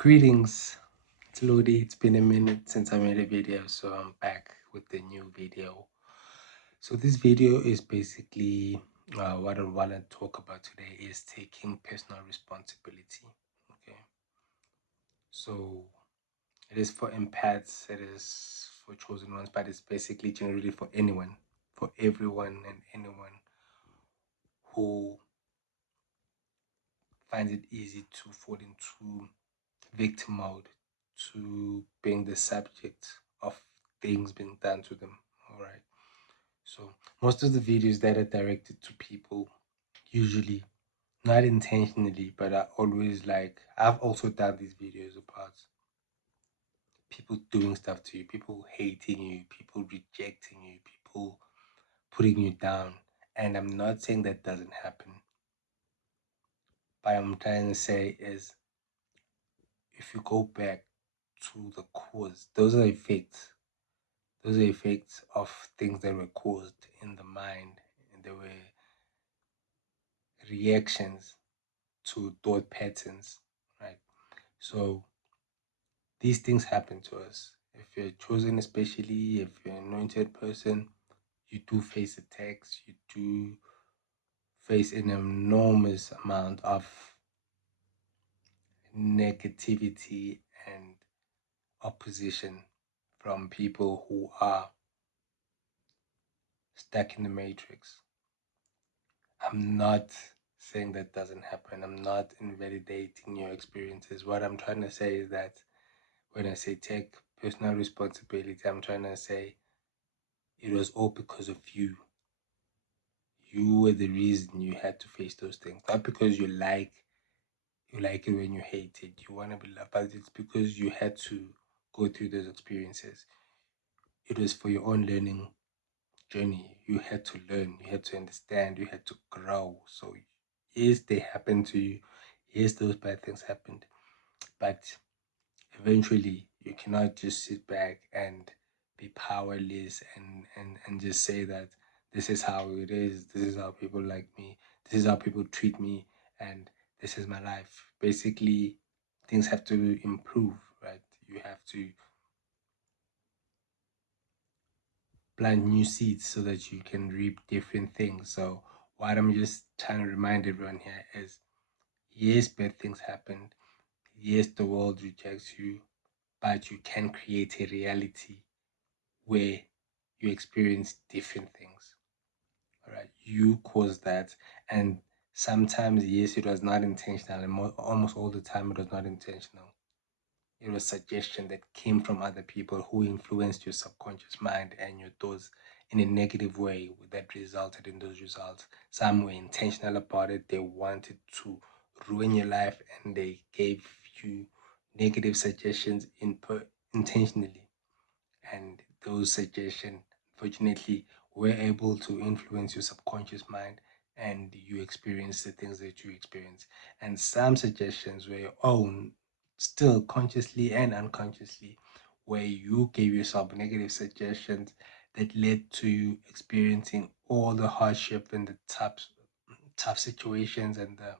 Greetings, it's Lodi. It's been a minute since I made a video, so I'm back with the new video. So this video is basically what I want to talk about today is taking personal responsibility. Okay, so it is for empaths, it is for chosen ones, but it's basically generally for anyone, for everyone and anyone who finds it easy to fall into victim mode, to being the subject of things being done to them. All right. So most of the videos that are directed to people, usually not intentionally, but are always like, I've also done these videos about people doing stuff to you, people hating you, people rejecting you, people putting you down. And I'm not saying that doesn't happen. But I'm trying to say is if you go back to the cause, those are effects. Those are effects of things that were caused in the mind, and there were reactions to thought patterns, right? So these things happen to us. If you're chosen, especially if you're an anointed person, you do face attacks, you do face an enormous amount of negativity and opposition from people who are stuck in the matrix. I'm not saying that doesn't happen. I'm not invalidating your experiences. What I'm trying to say is that when I say take personal responsibility, I'm trying to say it was all because of you. You were the reason you had to face those things. Not because you like it when you hate it, you want to be loved, but it's because you had to go through those experiences. It was for your own learning journey. You had to learn, you had to understand, you had to grow. So yes, they happened to you. Yes, those bad things happened. But eventually you cannot just sit back and be powerless and just say that this is how it is, this is how people like me, this is how people treat me, and this is my life. Basically, things have to improve, right? You have to plant new seeds so that you can reap different things. So what I'm just trying to remind everyone here is yes, bad things happened. Yes, the world rejects you, but you can create a reality where you experience different things. All right, you caused that, and sometimes yes, it was not intentional, and almost all the time it was not intentional. It was suggestion that came from other people who influenced your subconscious mind and your thoughts in a negative way that resulted in those results. Some were intentional about it. They wanted to ruin your life and they gave you negative suggestions intentionally. And those suggestions, fortunately, were able to influence your subconscious mind and you experience the things that you experience. And some suggestions were your own, still consciously and unconsciously, where you gave yourself negative suggestions that led to you experiencing all the hardship and the tough situations and the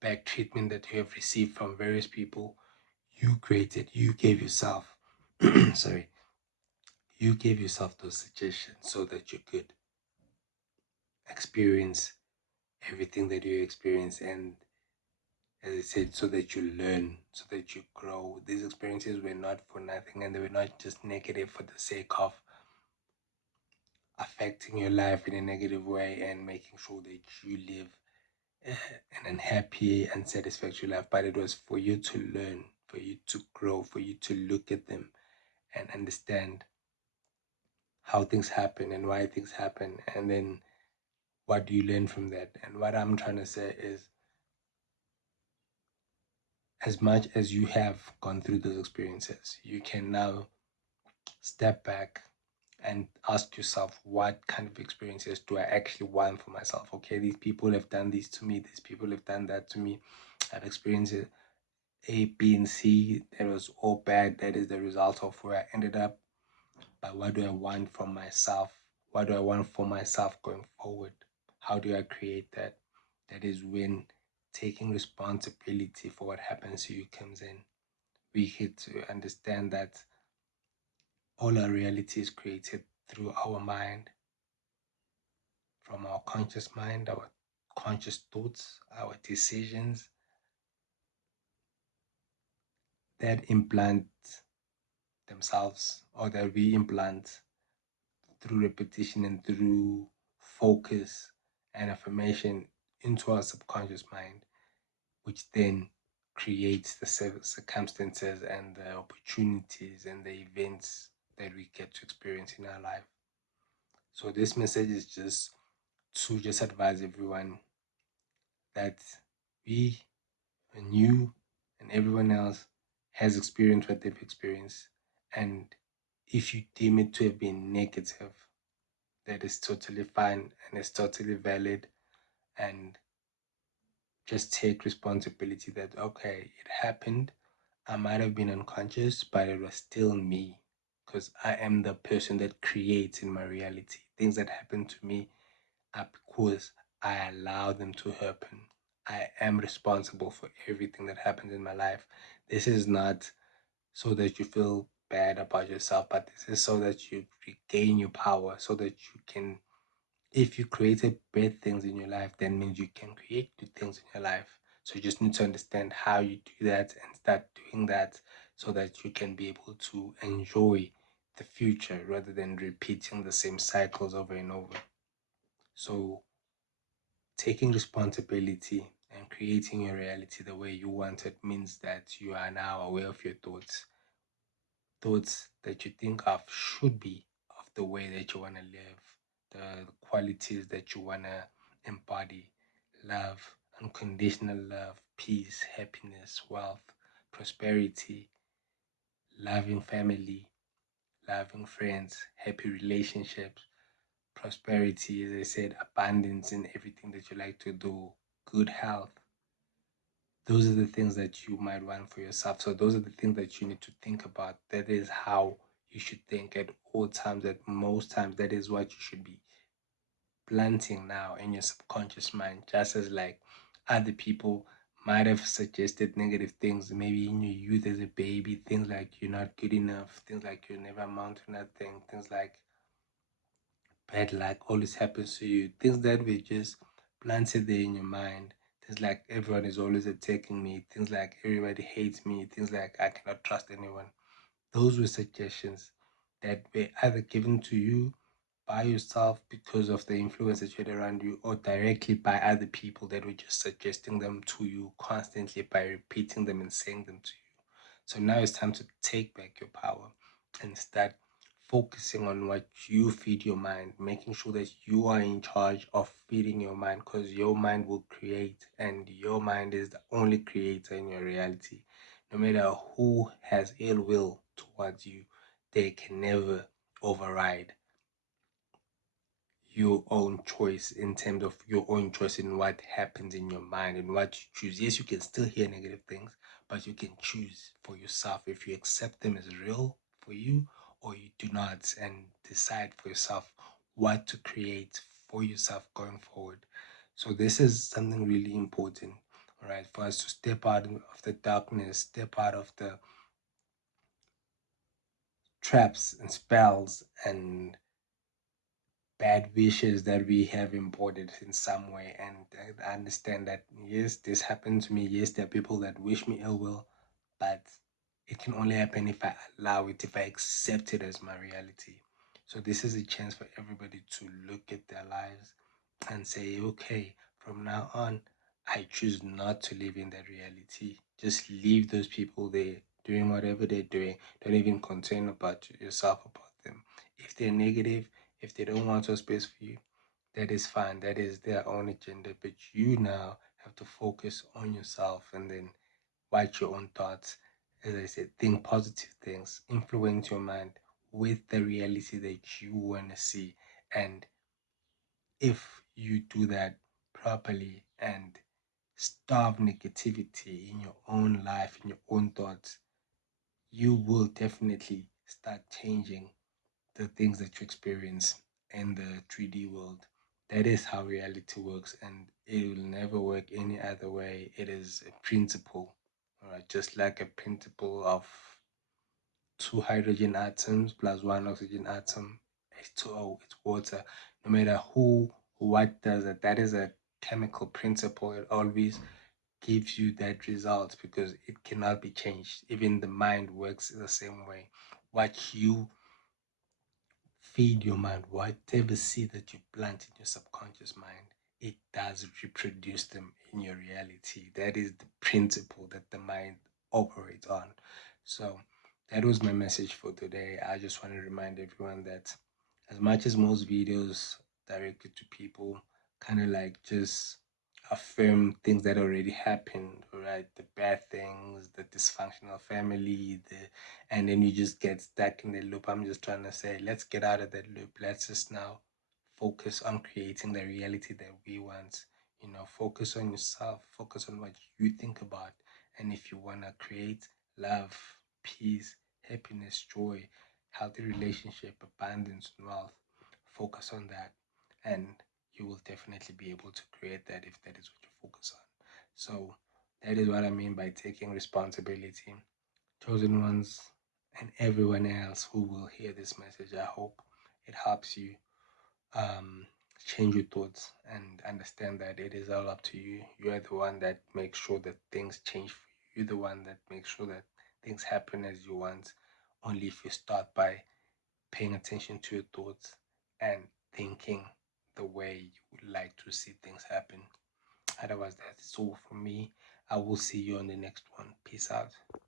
bad treatment that you have received from various people. You created, you gave yourself, sorry, you gave yourself those suggestions so that you could experience everything that you experience, and as I said, so that you learn, so that you grow. These experiences were not for nothing, and they were not just negative for the sake of affecting your life in a negative way and making sure that you live an unhappy and satisfactory life, but it was for you to learn, for you to grow, for you to look at them and understand how things happen and why things happen, and then what do you learn from that? And what I'm trying to say is, as much as you have gone through those experiences, you can now step back and ask yourself, what kind of experiences do I actually want for myself? Okay, these people have done this to me, these people have done that to me. I've experienced A, B, and C. That was all bad. That is the result of where I ended up. But what do I want from myself? What do I want for myself going forward? How do I create that? That is when taking responsibility for what happens to you comes in. We get to understand that all our reality is created through our mind, from our conscious mind, our conscious thoughts, our decisions that implant themselves, or that we implant through repetition and through focus and affirmation into our subconscious mind, which then creates the circumstances and the opportunities and the events that we get to experience in our life. So this message is just to just advise everyone that we and you and everyone else has experienced what they've experienced. And if you deem it to have been negative, that is totally fine and it's totally valid. And just take responsibility that, okay, it happened. I might have been unconscious, but it was still me because I am the person that creates in my reality. Things that happen to me are because I allow them to happen. I am responsible for everything that happens in my life. This is not so that you feel bad about yourself, but this is so that you regain your power, so that you can, if you created bad things in your life, that means you can create good things in your life. So you just need to understand how you do that and start doing that so that you can be able to enjoy the future rather than repeating the same cycles over and over. So taking responsibility and creating your reality the way you want it means that you are now aware of your thoughts. Thoughts that you think of should be of the way that you want to live, the qualities that you want to embody: love, unconditional love, peace, happiness, wealth, prosperity, loving family, loving friends, happy relationships, prosperity, as I said, abundance in everything that you like to do, good health. Those are the things that you might want for yourself. So those are the things that you need to think about. That is how you should think at all times, at most times. That is what you should be planting now in your subconscious mind, just as like other people might have suggested negative things maybe in your youth as a baby, things like you're not good enough, things like you'll never amount to nothing, things like bad luck always happens to you, things that were just planted there in your mind. Things like everyone is always attacking me, things like everybody hates me, things like I cannot trust anyone. Those were suggestions that were either given to you by yourself because of the influence that you had around you, or directly by other people that were just suggesting them to you constantly by repeating them and saying them to you. So now it's time to take back your power and start focusing on what you feed your mind, making sure that you are in charge of feeding your mind, because your mind will create and your mind is the only creator in your reality. No matter who has ill will towards you, they can never override your own choice in terms of your own choice in what happens in your mind and what you choose. Yes, you can still hear negative things, but you can choose for yourself if you accept them as real for you or you do not, and decide for yourself what to create for yourself going forward. So this is something really important, all right, for us to step out of the darkness, step out of the traps and spells and bad wishes that we have imported in some way. And I understand that, yes, this happened to me. Yes, there are people that wish me ill will, but it can only happen if I allow it, if I accept it as my reality. So this is a chance for everybody to look at their lives and say, okay, from now on, I choose not to live in that reality. Just leave those people there doing whatever they're doing. Don't even concern about yourself about them. If they're negative, if they don't want a space for you, that is fine. That is their own agenda. But you now have to focus on yourself and then watch your own thoughts. As I said, think positive things, influence your mind with the reality that you want to see. And if you do that properly and starve negativity in your own life, in your own thoughts, you will definitely start changing the things that you experience in the 3D world. That is how reality works, and it will never work any other way. It is a principle, all right? Just like a principle of two hydrogen atoms plus one oxygen atom, H2O, it's water. No matter who, what does it, that is a chemical principle. It always gives you that result because it cannot be changed. Even the mind works the same way. What you feed your mind, whatever seed that you plant in your subconscious mind, it does reproduce them in your reality. That is the principle that the mind operates on. So that was my message for today. I just want to remind everyone that as much as most videos directed to people kind of like just affirm things that already happened, right? The bad things, the dysfunctional family, the and then you just get stuck in the loop. I'm just trying to say, let's get out of that loop. Let's just now focus on creating the reality that we want. Focus on yourself, focus on what you think about. And if you want to create love, peace, happiness, joy, healthy relationship, abundance, and wealth, focus on that. And you will definitely be able to create that if that is what you focus on. So that is what I mean by taking responsibility. Chosen ones and everyone else who will hear this message, I hope it helps you um, change your thoughts and understand that it is all up to you. You are the one that makes sure that things change for you. You're the one that makes sure that things happen as you want. Only if you start by paying attention to your thoughts and thinking the way you would like to see things happen. Otherwise, that's all for me. I will see you on the next one. Peace out.